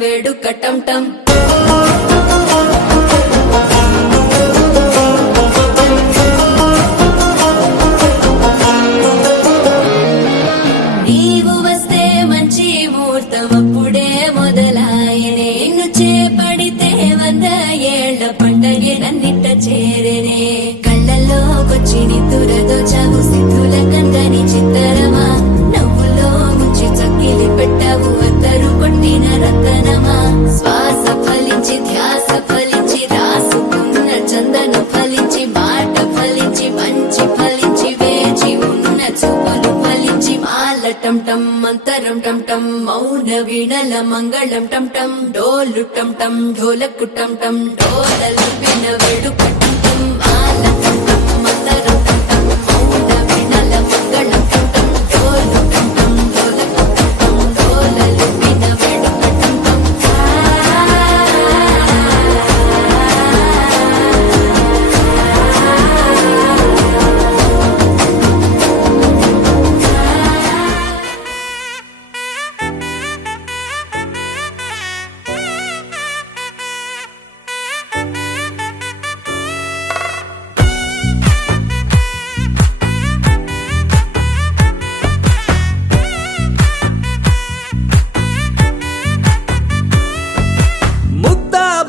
వేడుక టం టం నీవు వస్తే మంచి ముహూర్తం అప్పుడే మొదలాయనే నిన్ను చేపడితే 100 ఏళ్ల పండగే నన్నిట్ట చేరేనే కళ్ళల్లోకొచ్చి నిద్దురదోచావు సిద్ధుల కందని చిత్తరమా నవ్వులో ముంచి చక్కిలి పెట్టావు అద్దరు కొట్టిన రతనమా శ్వాస ఫలించి ధ్యాస ఫలించి రాసుకున్న చందను ఫలించి మాట ఫలించి మంచి ఫలించి వేచి ఉన్న చూపులు ఫలించి మాల టం టం మంతరం టం టం మౌన వీణల మంగళం టం టం డోలు టం టం ఢోలకు టం టం డోలలు విన వేడుక టం టం మాల టం టం మంతరం టం టం మౌన వీణల మంగళం టం టం డోలు టం టం ఢోలకు టం టం డోలలు విన వేడుక టం టం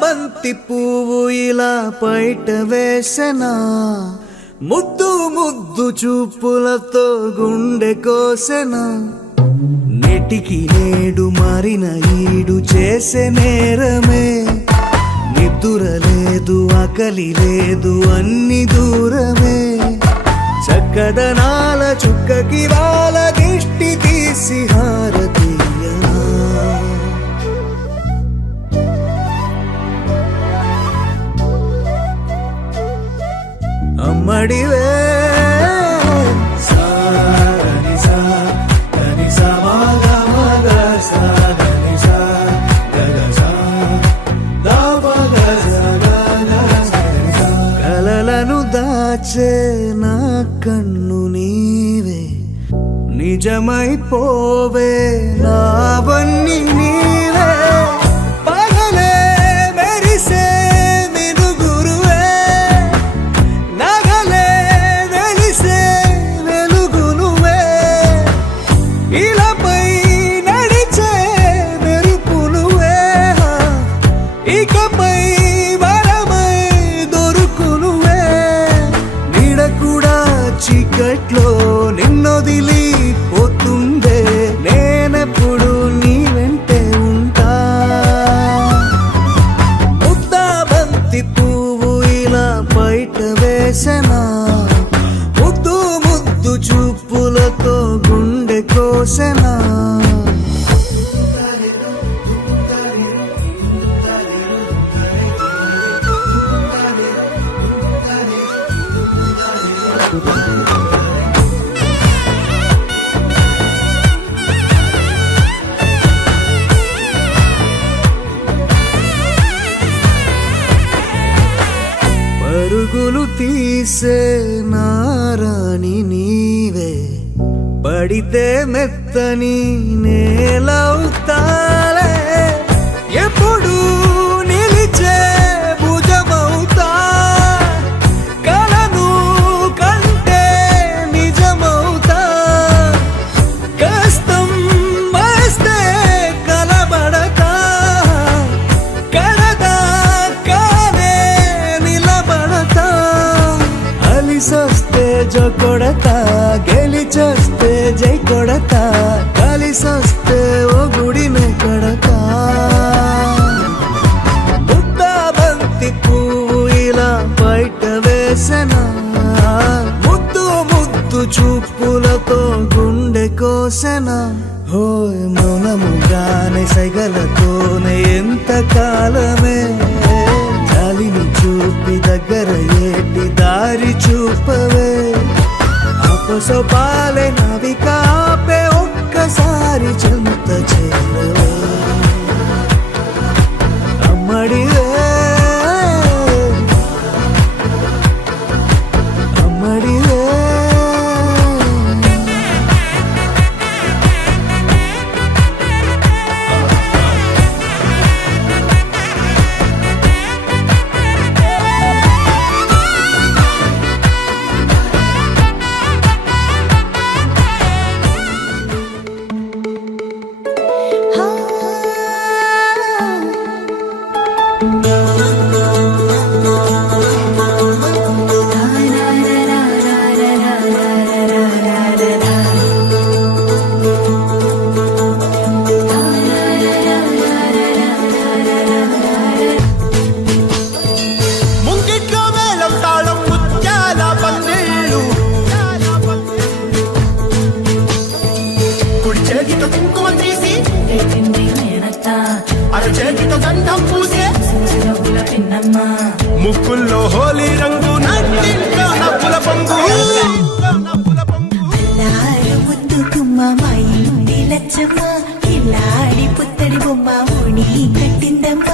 బంతి పువ్వు ఇలా బయట వేసెనా ముద్దు ముద్దు చూపులతో గుండె కోసెనా నెటికి నేడు మారిన ఈడు చేసే నేరమే నిద్దుర లేదు ఆకలి లేదు అన్ని దూరమే చక్కదనాల చుక్కకి వాళ్ళ దిష్టి తీసి హారతీయనా అమ్మడివే కలలను దాచే నా కన్ను నీవే నిజమైపోవే నావన్నీ నీవే పగలే మెరిసే మినుగురువే నగలే వెలిసే వెలుగు నువ్వే ఇలాపై నడిచే మెరుపు నువ్వే ఇకపై వరమై దొరుకు నువ్వే నీడ కూడా చీకట్లో నిన్నొదిలి పోతుందే నేనెప్పుడు నీ వెంటే ఉంటా ముద్దా బంతి పువ్వు ఇలా బయట వేసెనా ముద్దు ముద్దు చూపులతో గుండె కోసెనా పరుగులు తీసే నారాణి నీవే పడితే మెత్తని నేలవుతాలే ఎప్పుడు నిలిచే భుజమవుతా కలను కంటే నిజమవుతా కష్టం వస్తే కలబడతా కడదాకానే నిలబడతా అలిసొస్తే జో కొడతా గెలిచొస్తే జై కొడతా కలిసొస్తే ఓ గుడినే కడతా ముద్దా బంతి పువ్వు ఇలా బయట వేసెనా ముద్దు ముద్దు చూపులతో గుండె కోసెనా హోయ్ మౌనముగానే సైగలతోనే ఎంత కాలమే జాలిని చూపి దగ్గర ఏటి దారి చూపవే అపసొపాలే నావిక ఆపే ఒక్కసారి చెంత చేరవే అమ్మడివే అమ్మడివే కన్నమ్మ ముక్కుల్లో హోలీ రంగు నట్టింట్లో నవ్వుల పొంగు అల్లారు ముద్దు గుమ్మ మా ఇంటి లచ్చమ్మ ఇల్లాడి పుత్తడి బొమ్మ ఓణి కట్టిందమ్మ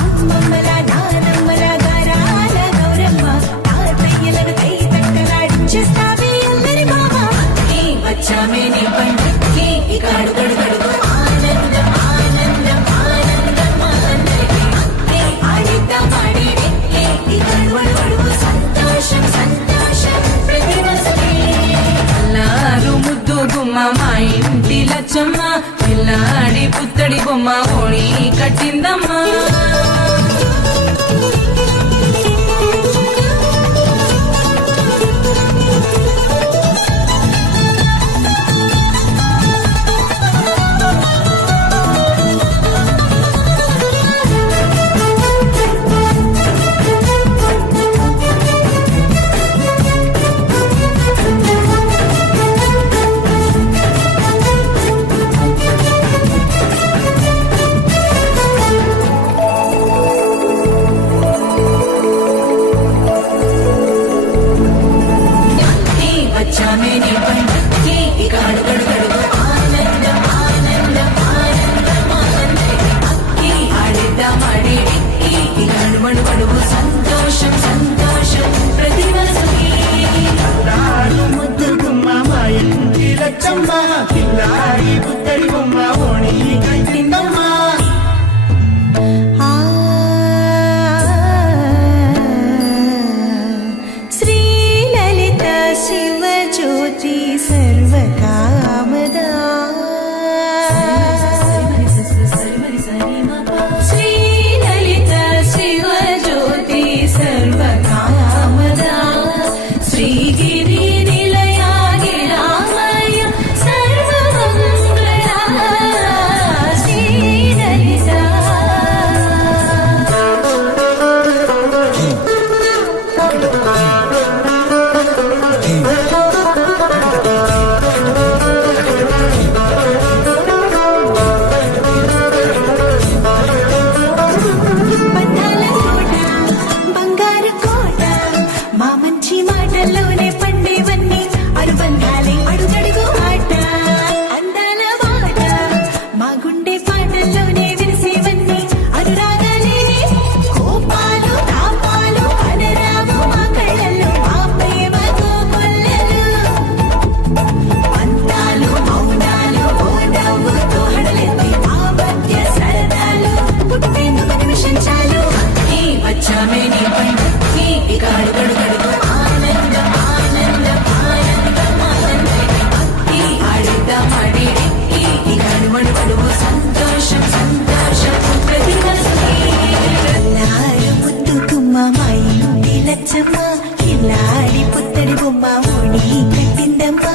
అమ్మమ్మల నానమ్మల గారాల గౌరమ్మ తాతయ్యలను కై తట్టలాడించేస్తావే అల్లరి మామ అక్కి వచ్చామే నీ పండుక్కి ఇక అడుగడు గడుగు ఆనందం ఆనందం ఆనందం అందరికీ అక్కి ఆడిద్దాం ఆడి వెక్కి ఇక అడుగడు సంతోషం సంతోషం ప్రతి మనసుకి అల్లారు ముద్దు గుమ్మ మా ఇంటి లచ్చమ్మ పిల్లాడి పుత్తడి బొమ్మ ఓణి కట్టిందమ్మా వచ్చామే నీ పండుక్కి ఇక అడుగడు గడుగు ఆనందం ఆనందం ఆనందం అందరికీ అక్కి ఆడిద్దాం ఆడి వెక్కి ఇక అడుమడు గడుగు సంతోషం సంతోషం ప్రతి మనసుకి అల్లారు ముద్దు గుమ్మ మా ఇంటి లచ్చమ్మ పిల్లాడి పుత్తడి బొమ్మ ఓణి కట్టిందమ్మా శ్రీ లలిత శివ జ్యోతి సర్వకామదా శ్రీ లలిత శివ జ్యోతి సర్వకామదా శ్రీగిరి నిలయా గిరామయ సర్వమంగళా శ్రీ లలిత బంధాల కోట బంగారు కోట మా మంచి మాటల్లోనే పండేవన్నీ అనుబంధాలే అడుగడుగు ఆట అందాల బాట మా గుండె పాటల్లోనే విరిసేవన్నీ అనురాగాలే కోపాలు తాపాలు అనరావు మా కళ్ళల్లో మా ప్రేమ కోకొల్లలు పంతాలు మౌనాలు ఓ నవ్వుతో హడలెత్తి మా మధ్య సరదాలు పుట్టేందుకు నిమిషం చాలు అక్కి వచ్చామే నీ పండుక్కి ఇక అడుగడు గడుగు ఆనందం ఆనందం ఆనందం అందరికీ అక్కి ఆడిద్దాం ఆడి వెక్కి ఇక అడుమడు గడుగు సంతోషం సంతోషం ప్రతి మనసుకి అల్లారు ముద్దు గుమ్మ మా ఇంటి లచ్చమ్మ ఇల్లాడి పుత్తడి బొమ్మ ఓణి కట్టిందమ్మా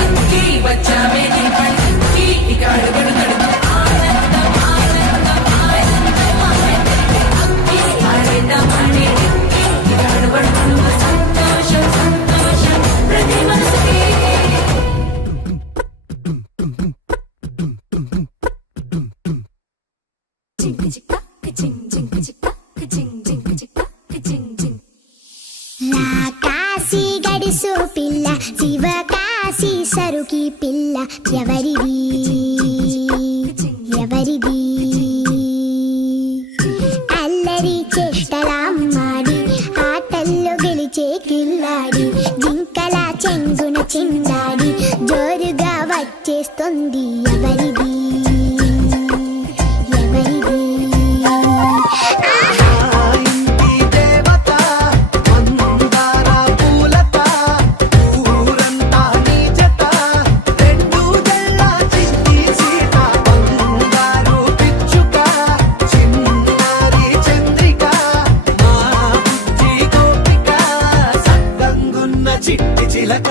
అక్కి వచ్చామే నీ పండుక్కి ఇక అడుగడు గడుగు ఆనందం ఆనందం ఆనందం అందరికీ అక్కి ఆడిద్దాం ఆడి వెక్కి ఇక అడుగడు గడుగు సంతోషం సంతోషం ప్రతి మనసుకి కాశీ గడిసు పిల్ల శివ కాశీ సరుకి పిల్ల ఎవరిది ఎవరిది అల్లరి చేష్టలామ్మాడి ఆటల్లో గెలిచే కిల్లాడి జింకల చెంగున చిందాడి జోరుగా వచ్చేస్తుంది ఎవరిది ఎవరిది ఆ ఇంటి దేవత మందార పూలత ఊరంతా నీ జత రెండు జల్ల చిట్టి సీత బంగారు పిచ్చుక చిన్నారి చంద్రిక మా బుజ్జి గోపిక సద్దంగున్న చిట్టి చిలక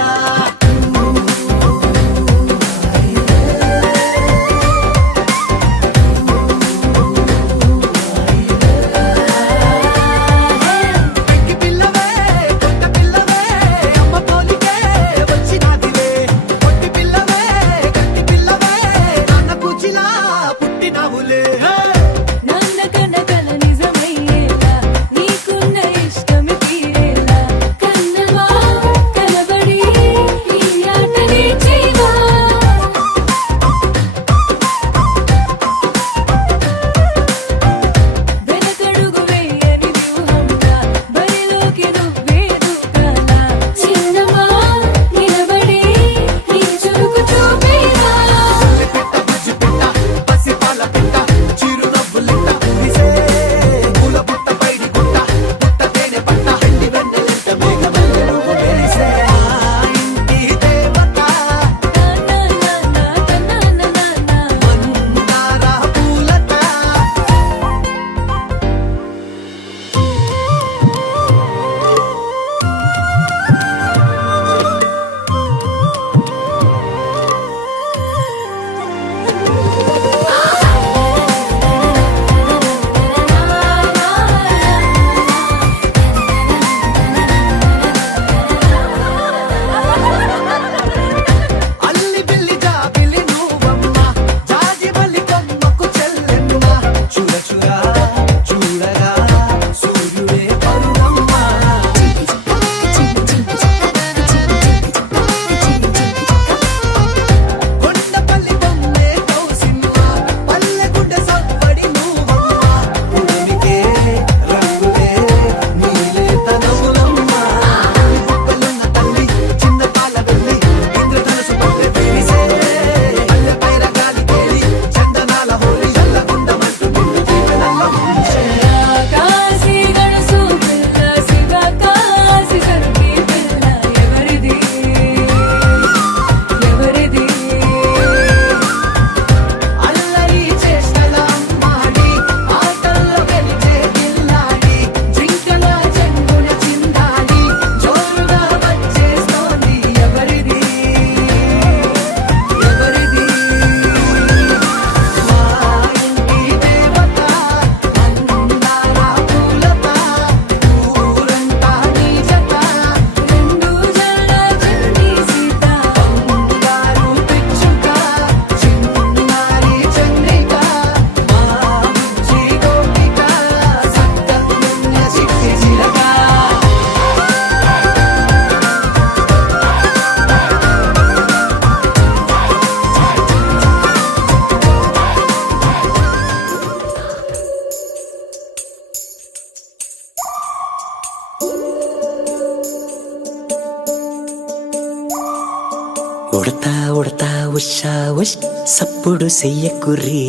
ఉడతా ఉడతా ఉషా ఉష్ సప్పుడు చెయ్యకుర్రి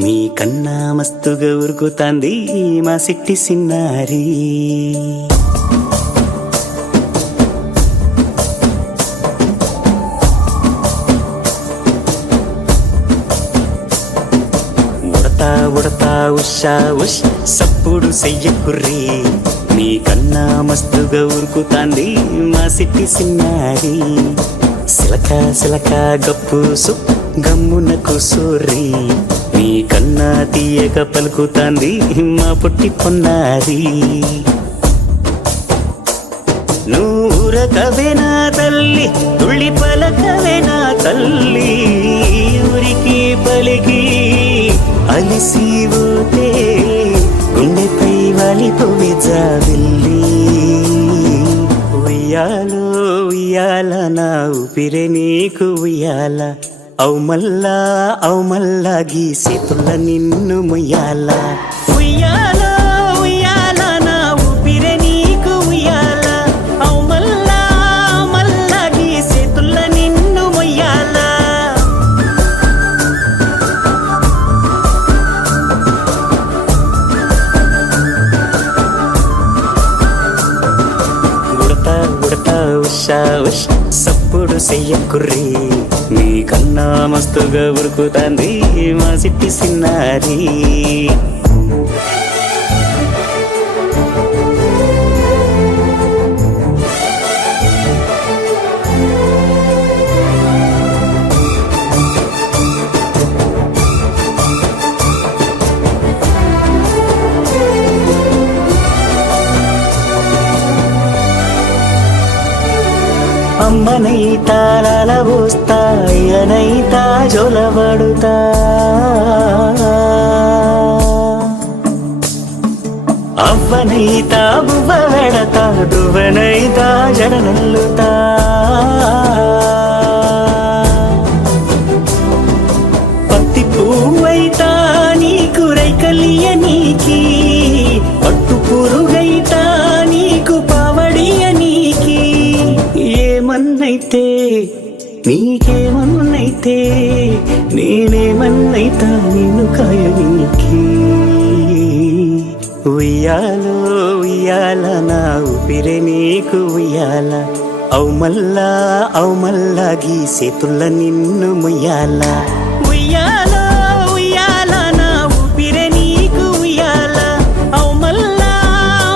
మీ కన్నా మస్తుగా ఉరుకుతాంది మా సిట్టి సిన్నారి ఉడతా ఉడతా ఉషా ఉష్ సప్పుడు చెయ్యకుర్రి మీ కన్నా మస్తుగా ఉరుకుతాంది మా సిట్టి సిన్నారి సిలక సిలక గప్పుసు గమ్మున కూసోర్రి మీ కన్నా తీయక పలుకుతాంది మా పొట్టి పొన్నారి నూరకవేనా తల్లి తుళ్ళి పలకవేనా తల్లి ఊరికి పలికి అలిసిపోతే గుండెపై వాలిపోవే జాబిల్లి ఉయ్యాలో ఉయ్యాల నా ఊపిరే నీకు ఉయ్యాల అవు మల్లా గీసేతుల్ల నిన్ను ముయ్యాల ఉయ్యాలో ఉయ్యాల నా ఊపిరే నీకు ఉయ్యాల అవు మల్లా గీసేతుల్ల నిన్ను ముయ్యాల ఉషా ఉష్ సప్పుడు చెయ్యకుర్రి మీ కన్నా మస్తుగా ఉరుకుతాంది మా సిట్టి సిన్నారి అమ్మనైతా లలబోస్తా అయ్యనైతా జొలబడుతా అవ్వనైతా బువ్వ వెడతా దువ్వనైతా జడనల్లుతా పత్తి పువ్వైతా నీకు రైకలియ నీకి పట్టు పురుగైతా నీకు పావడియ నీకి ఏమన్నైతే నీకేమన్నైతే నేనేమన్నైతా నిన్ను కాయనీకి ఉయ్యాలో ఉయ్యాల నా ఊపిరే నీకు ఉయ్యాల అవు మల్లా గీసేతుల్ల నిన్ను ముయ్యాల ఉయ్యాలో ఉయ్యాల నా ఊపిరే నీకు ఉయ్యాల అవు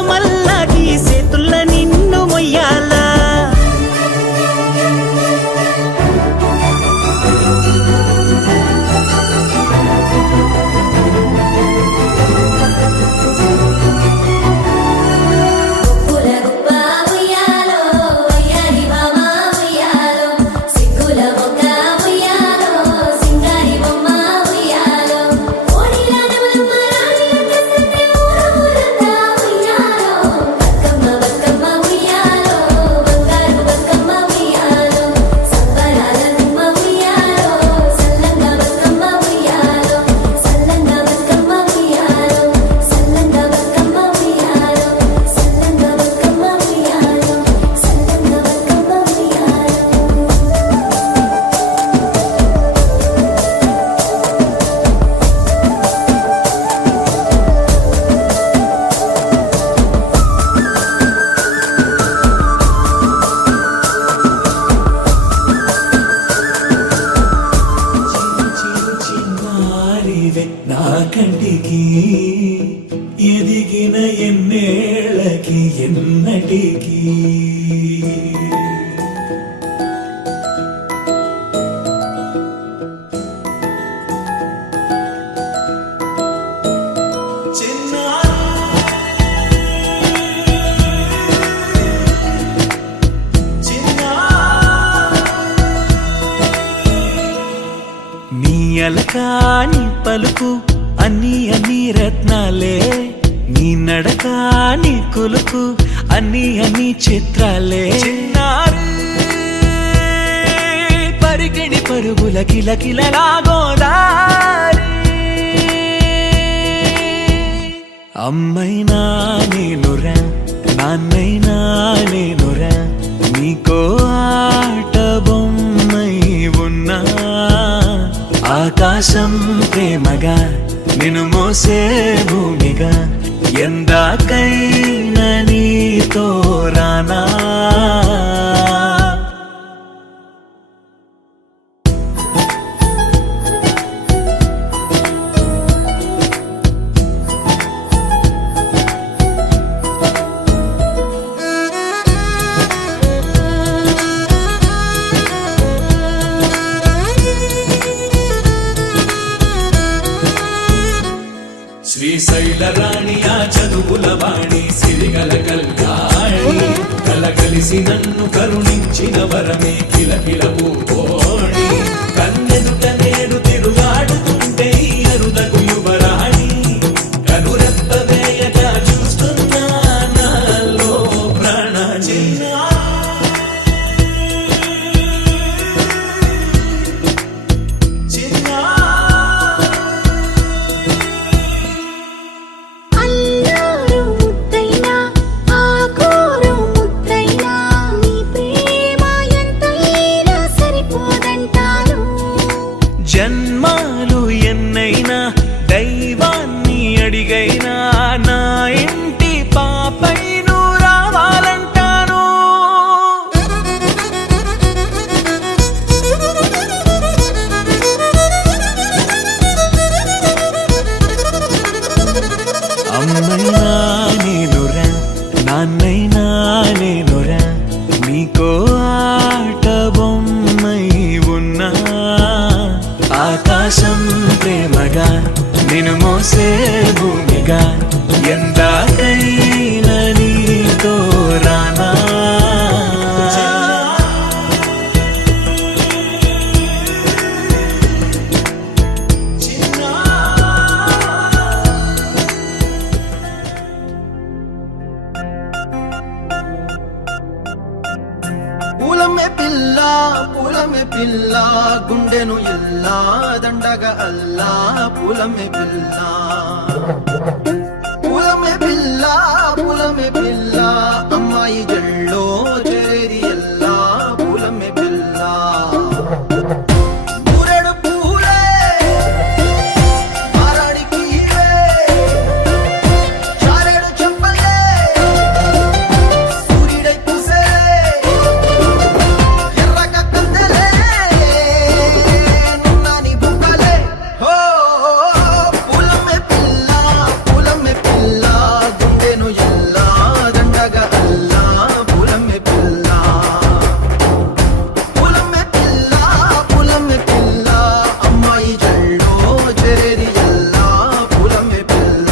మల్లా గీసేతుల్ల నిన్ను ముయ్యాల నా కంటికి ఎదిగిన ఎన్నేళ్ళకి ఎన్నటికి నీ అలకాని పలుకు అన్ని రత్నాలే నీ నడకాని కులుకు అన్ని చిత్రాలే పరిగిణి పరుగుల కిలకిలలాగోదారి అమ్మైనా నేనురా నాన్నైనా నేనురా నీకో ఆట బొమ్మై ఆకాశం ప్రేమగా నిన్ను మోసే భూమిగా ఎందాకైనా నీతో రానా శ్రీశైల రాణి ఆ చదువుల వాణి సిరిగల కల్యాణి కలగలిసి నన్ను కరుణించిన వరమే కిలకిల పూకోణి కన్నెదుట నేడు తిరుగాడుతుంటే ఈ అరుదకు యువరాణి కనురెప్ప వేయక చూస్తున్నా నాలో ప్రాణ అల్లారు ముద్దైనా ఆకోరు ముద్దైనా నీ ప్రేమ ఎంతైనా సరిపోదంటారు జన్మాలు ఎన్నైనా దైవాన్ని అడిగైనా నా ఇంటి పాపై నువ్వు రావాలంటాను అమ్మైనా నేనురా నాన్నైనా నేనురా నీకో ఆట బొమ్మై ఉన్నా ఆకాశం ప్రేమగా నిన్ను మోసే భూమిగా ఎందాకైనా నీతో రానా పూలమే పిల్ల గుండెను ఎల్లా దండగ అల్లా పూలమే పిల్ల పూలమే పిల్ల అమ్మాయి జల్లో చేరేది ఎల్లా పూలమే పిల్ల ఊరెడు పూలే మారాడికి చారెడు చెప్పలే సూర్యుడై పూసే ఎర్రగ కందలే నున్నాని బుక్కలే హో పూలమే పిల్ల గుండెను ఎల్లా దండగ అల్లా పూలమే పిల్ల అమ్మాయి జల్లో చేరేది ఎల్లా పూలమే పిల్ల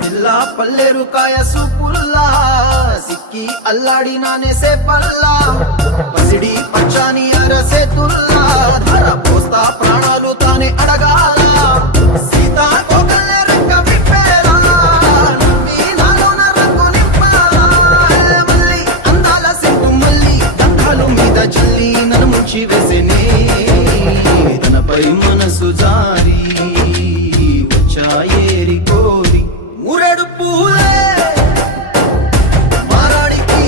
పిల్ల పల్లెరు కాయ సూపుల్లా సిక్కి అల్లాడి నానే సే పల్లా పసిడి పచ్చాని అరసే తుల్లా ధర పోస్తా ప్రాణాలు తానే అడగాల సీతా కోకల్లే రెక్క విప్పేలా నవ్వి నాలోన రంగు నింపాలా మల్లి అందాల సెంటు మల్లి దండాలు మీద జల్లి నన్ను ముంచి వేసేనే తనపై మనసు జారి వచ్చాయేరి కోరి ఊరెడు పూలే మారాడికి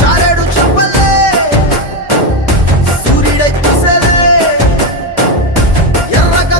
చారెడు చెప్పలే సూర్యుడై పూసలే ఎర్రగ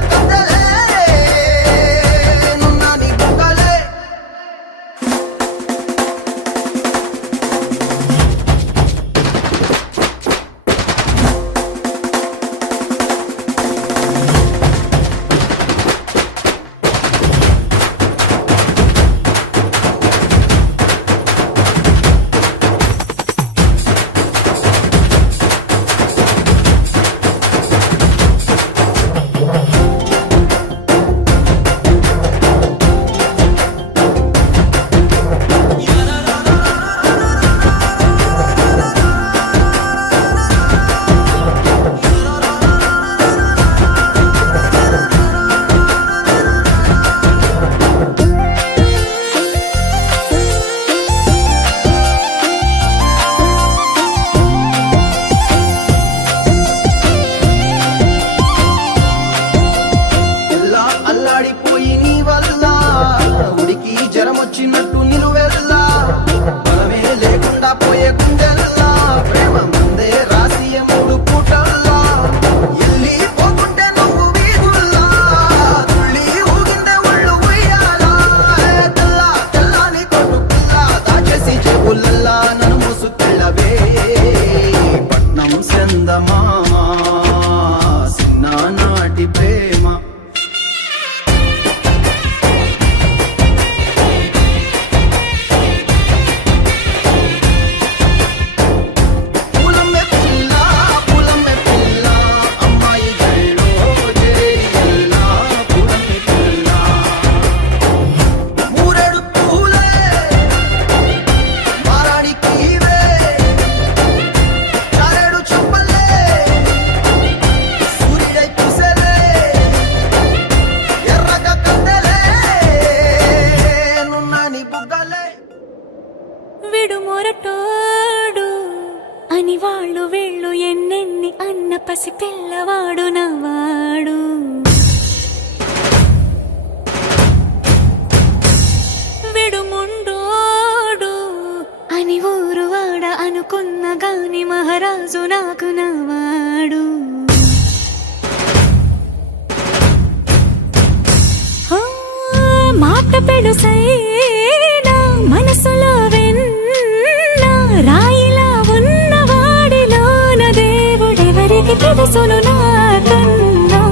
వచ్చినట్టు నిలువెల్లా బలమే లేకుండా పోయే గుండెల్లా ప్రేమ మందే రాసియ మూడు పూటల్లా ఎల్లి పోకుంటే నువ్వు వీధుల్లా తుళ్ళి ఊగిందే ఒళ్ళు ఉయ్యాలా తెల్ల తెల్లని కొట్టు పిల్ల దాచేసి చెవులల్లా నన్ను మోసుకెళ్ళవే పట్నం చందమామ చిన్ననాటి ప్రేమ పూలమ్మే పిల్ల అమ్మాయి జల్లో జేరియల్లా పూలమ్మే పిల్ల మూరెడు పూలే మారానికి ఇవే చారెడు చెప్పలే సూర్యుడై పూసలే ఎర్రగా కందలే నున్నాని బుగ్గలే విడుమొరటోడు అని వాళ్ళు వీళ్ళు ఎన్నెన్ని అన్న పసి పిల్లవాడు నవ్వాడు విడుముండోడు అని ఊరు వాడ అనుకున్న గాని మహారాజు నాకు నవ్వాడు ఆ, మాట పెడుసైనా మనసులో వెన్న రాయిలా ఉన్నవాడిలోన దేవుడెవరికి తెలుసును నాకన్నా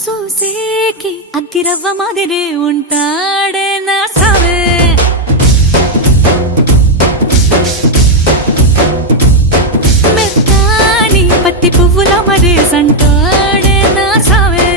సూసేకి అగ్గిరవ్వ మాదిరే ఉంటాడే నా సావే మెత్తాని పత్తి పువ్వుల మరేసంటాడే నా సావే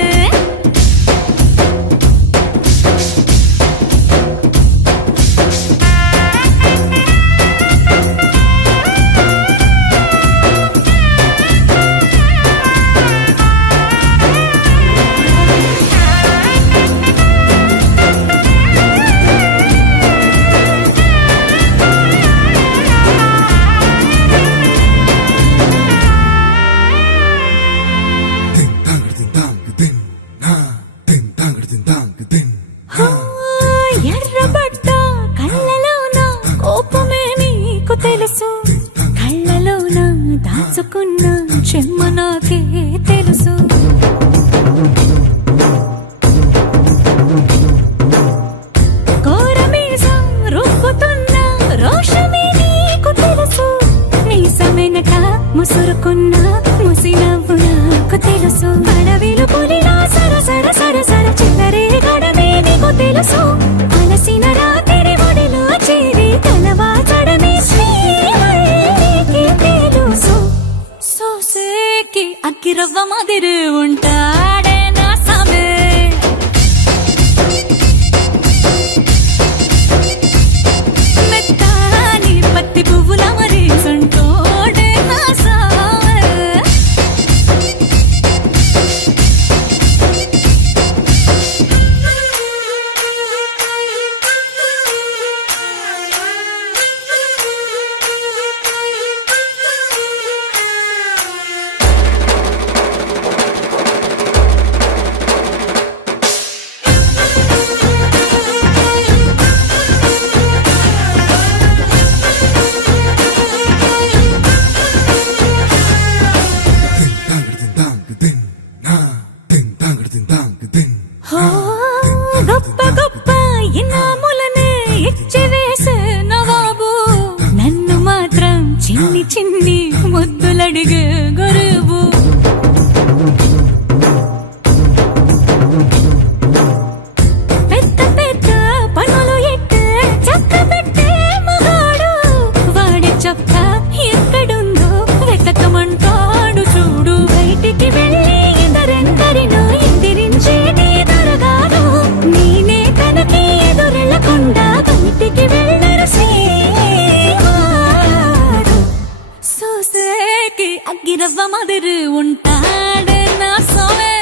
ఎర్రబడ్డ కళ్ళలోన కోపమే నీకు తెలుసు కళ్ళలోన దాచుకున్న చెమ్మ నాకే తెలుసు కోరమీసం రుబ్బుతున్న రోషమే నీకు తెలుసు మీసమెనక ముసురుకున్న ముసినవ్వు నాకు తెలుసు అడవిలు పులిలా సర సర సర సర చిల్లరే గడమే నీకు తెలుసు అలసిన రాత్రి ఒడిలో చేరి తలవాచడమే శ్రీకి తెలుసు సోసేకి అగ్గిరవ్వ మాదిరి ఉంటాడే నా సామే మెత్తాని పత్తి పువ్వుల మరేసంటోడే నా సామే గొప్ప గొప్ప ఇనాములనే ఇచ్చివేసే నవాబు నన్ను మాత్రం చిన్ని చిన్ని ముద్దులడిగే గురువు పెద్ద పెద్ద పనులు ఎట్టే చక్క పెట్టే మగాడు వాడి చొక్క ఎక్కడుందో వెతకమంటాడు చూడు బయటికి వెళ్ళి ఎదరెందరినో ఎదిరించేది దొరగాడు నేనే తనకి ఎదురెళ్ళకుండా బయటికి వెళ్ళరు శ్రీవాడు సోసేకి అగ్గిరవ్వ మాదిరి ఉంటాడే నా సోమే